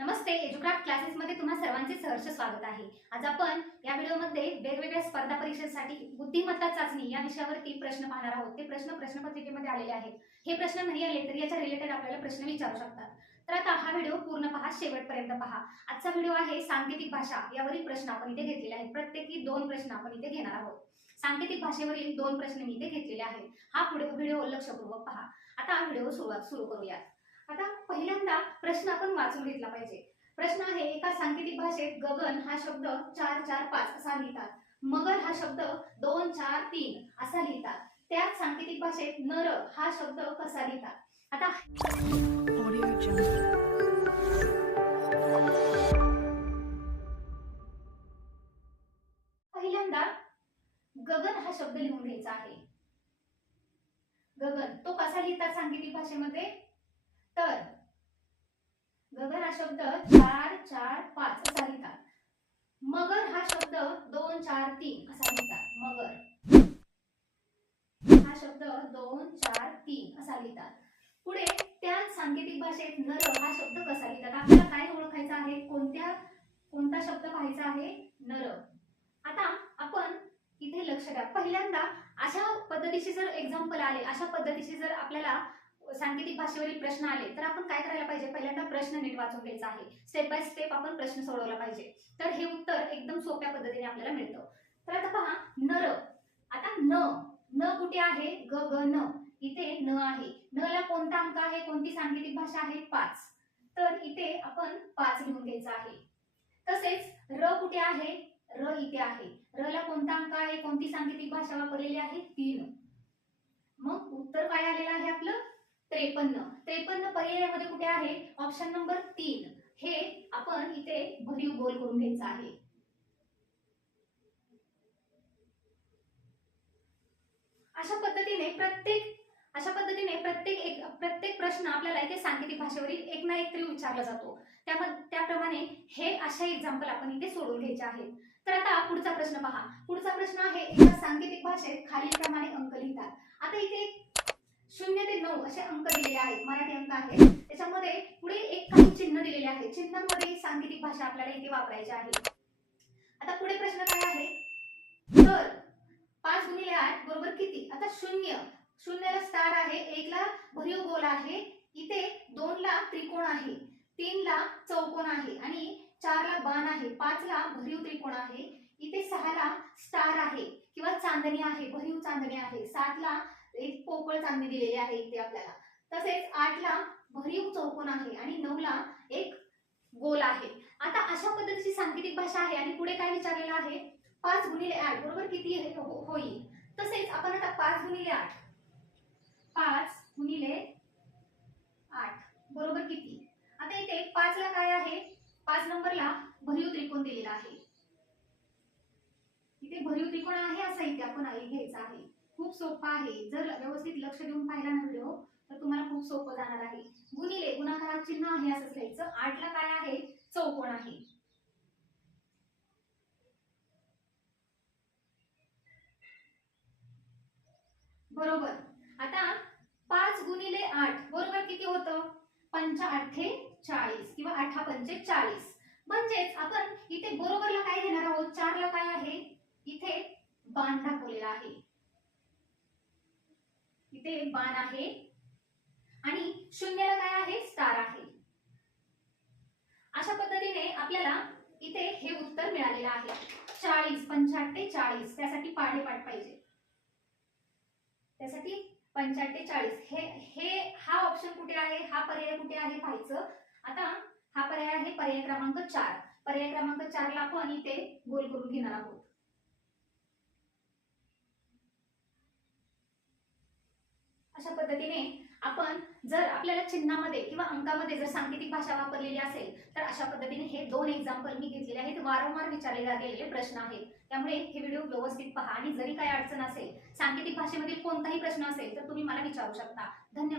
नमस्ते एज्युक्राफ्ट classes मध्ये तुम्हा सर्वांचे सहर्ष स्वागत आहे. आज आपण या व्हिडिओमध्ये वेगवेगळ्या स्पर्धा परीक्षेसाठी बुद्धिमत्ता चाचणी या विषयावरती प्रश्न पाहणार आहोत. ते प्रश्न प्रश्नपत्रिकेमध्ये आलेले आहेत. हे प्रश्न नाही आले तरी याच्या रिलेटेड आपल्याला प्रश्न विचारू शकतात. तर आता हा व्हिडिओ पूर्ण पहा शेवटपर्यंत पहा. आजचा व्हिडिओ आहे सांकेतिक भाषा यावरील प्रश्न आपण इथे घेतलेले आहेत. प्रत्येकी दोन प्रश्न आपण इथे घेणार आहोत. सांकेतिक भाषेवरील दोन प्रश्न मी इथे घेतलेले आहेत. हा पुढे व्हिडिओ लक्षपूर्वक पहा. आता हा व्हिडिओ सुरुवात सुरू करूयात. आता पहिल्यांदा प्रश्न आपण वाचून घेतला पाहिजे. प्रश्न आहे एका सांकेतिक भाषेत गगन हा शब्द चार चार पाच असा लिहितात. मगर हा शब्द दोन चार तीन असा लिहितात. त्याच सांकेतिक भाषेत नर हा शब्द कसा लिहितात. आता. पहिल्यांदा गगन हा शब्द लिहून घ्यायचा आहे. गगन तो कसा लिहितात सांकेतिक भाषेमध्ये? तर गगन हा शब्द चार चार पाच असा लिहितात. मगर हा शब्द दोन चार तीन असा लिहितात. मगर. हा शब्द दोन चार तीन असा लिहितात. पुढे त्याच सांकेतिक भाषेत नर हा शब्द कसा लिहितात? आपल्याला काय ओळखायचा आहे? कोणत्या कोणता शब्द पाहायचा आहे? नर. आता आपण इथे लक्ष द्या. पहिल्यांदा अशा पद्धतीचे जर एक्झाम्पल आले अशा पद्धतीचे जर आपल्याला सांकेतिक भाषेवरील प्रश्न आले तर आपण काय करायला पाहिजे? पहिल्यांदा प्रश्न नीट वाचून घ्यायचा आहे. स्टेप बाय स्टेप आपण प्रश्न सोडवला पाहिजे. तर हे उत्तर एकदम सोप्या पद्धतीने आपल्याला मिळतं. तर आता पहा नर आता न. न कुठे आहे? ग ग न. इथे न आहे. न ला कोणता अंक आहे? कोणती सांकेतिक भाषा आहे? पाच. तर इथे आपण पाच लिहून घ्यायचा आहे. तसेच र कुठे आहे? र इथे आहे. र ला कोणता अंक आहे? कोणती सांकेतिक भाषा वापरलेली आहे? तीन. मग उत्तर काय आलेलं आहे आपलं? त्रेपन्न. त्रेपन्न पर्यायामध्ये कुठे आहे? ऑप्शन नंबर तीन. हे आपण इथे भरीव गोल करून घ्यायचं आहे. अशा पद्धतीने प्रत्येक अशा पद्धतीने प्रत्येक एक प्रत्येक प्रश्न आपल्याला इथे सांकेतिक भाषेवरील एक ना एक तरी विचारला जातो. त्याप्रमाणे हे अशा एक्झाम्पल आपण इथे सोडून घ्यायचे आहेत. तर आता पुढचा प्रश्न पहा. पुढचा प्रश्न आहे एका सांकेतिक भाषेत खालील प्रमाणे लिहितात आता इथे शून्य ते नऊ असे अंक दिलेले आहेत. मराठी अंक आहेत. त्याच्यामध्ये पुढे एक काही चिन्ह दिलेले आहे चिन्हांमध्ये सांकेतिक भाषा आपल्याला इथे वापरायची आहे. आता पुढे प्रश्न काय आहे? तर पाच गुणिले आठ बरोबर किती? आता शून्य. शून्याला स्टार आहे. एकला भरीव गोल आहे. इथे दोनला त्रिकोण आहे. तीनला चौकोन आहे. आणि चारला बाण आहे. पाचला भरीव त्रिकोण आहे. इथे सहाला स्टार आहे. किंवा चांदणी आहे. भरीव चांदणी आहे. सातला एक पोकळ चांदणी दिलेली आहे इथे आपल्याला. तसेच आठला भरीव चौकोन आहे आणि नऊला एक गोल आहे. आता अशा पद्धतीची सांकेतिक भाषा आहे आणि पुढे काय विचारलेलं आहे? पाच गुणिले आठ बरोबर किती हो, होईल. तसेच आपण आता पाच गुणिले आठ. पाच गुणिले आठ बरोबर किती? आता इथे पाचला काय आहे? पाच नंबरला भरीव त्रिकोण दिलेला आहे. इथे भरीव त्रिकोण आहे असं इथे आपण घ्यायचा आहे. सोपा आहे. जर व्यवस्थित लक्ष देऊन पाहिला ना व्हिडिओ हो, तर तुम्हाला खूप सोपं जाणार आहे. गुणिले गुणाकारात चिन्ह आहे असंच लिहायचं. आठला काय आहे? चौकोन आहे. बरोबर. आता पाच गुणिले आठ बरोबर किती होतं? पंचा आठे चाळीस किंवा आठा पंचे चाळीस. म्हणजेच आपण इथे बरोबरला काय घेणार आहोत? चारला काय आहे? इथे बाण दाखवलेला आहे. इथे बाण आहे. आणि शून्याला काय आहे? स्टार आहे. अशा पद्धतीने आपल्याला इथे हे उत्तर मिळालेलं आहे. चाळीस पंचाटे चाळीस. त्यासाठी पाढेपाठ पाहिजे. त्यासाठी पंचाहत्ते चाळीस. हे हे हा ऑप्शन कुठे आहे? हा पर्याय कुठे आहे पाहायचं? आता हा पर्याय आहे पर्याय क्रमांक चार. पर्याय क्रमांक चारला आपण इथे गोल करून घेणार आहोत अशा पद्धतीने आपण जर आपल्याला चिन्हामध्ये किंवा अंकामध्ये जर सांकेतिक भाषा वापरलेली असेल तर अशा पद्धतीने हे दोन एक्झाम्पल मी घेतलेले आहेत. वारंवार विचारले गेलेले प्रश्न आहेत. त्यामुळे हे व्हिडिओ व्यवस्थित पहा आणि जरी काही अडचण असेल सांकेतिक भाषेमधील कोणताही प्रश्न असेल तर तुम्ही मला विचारू शकता. धन्यवाद.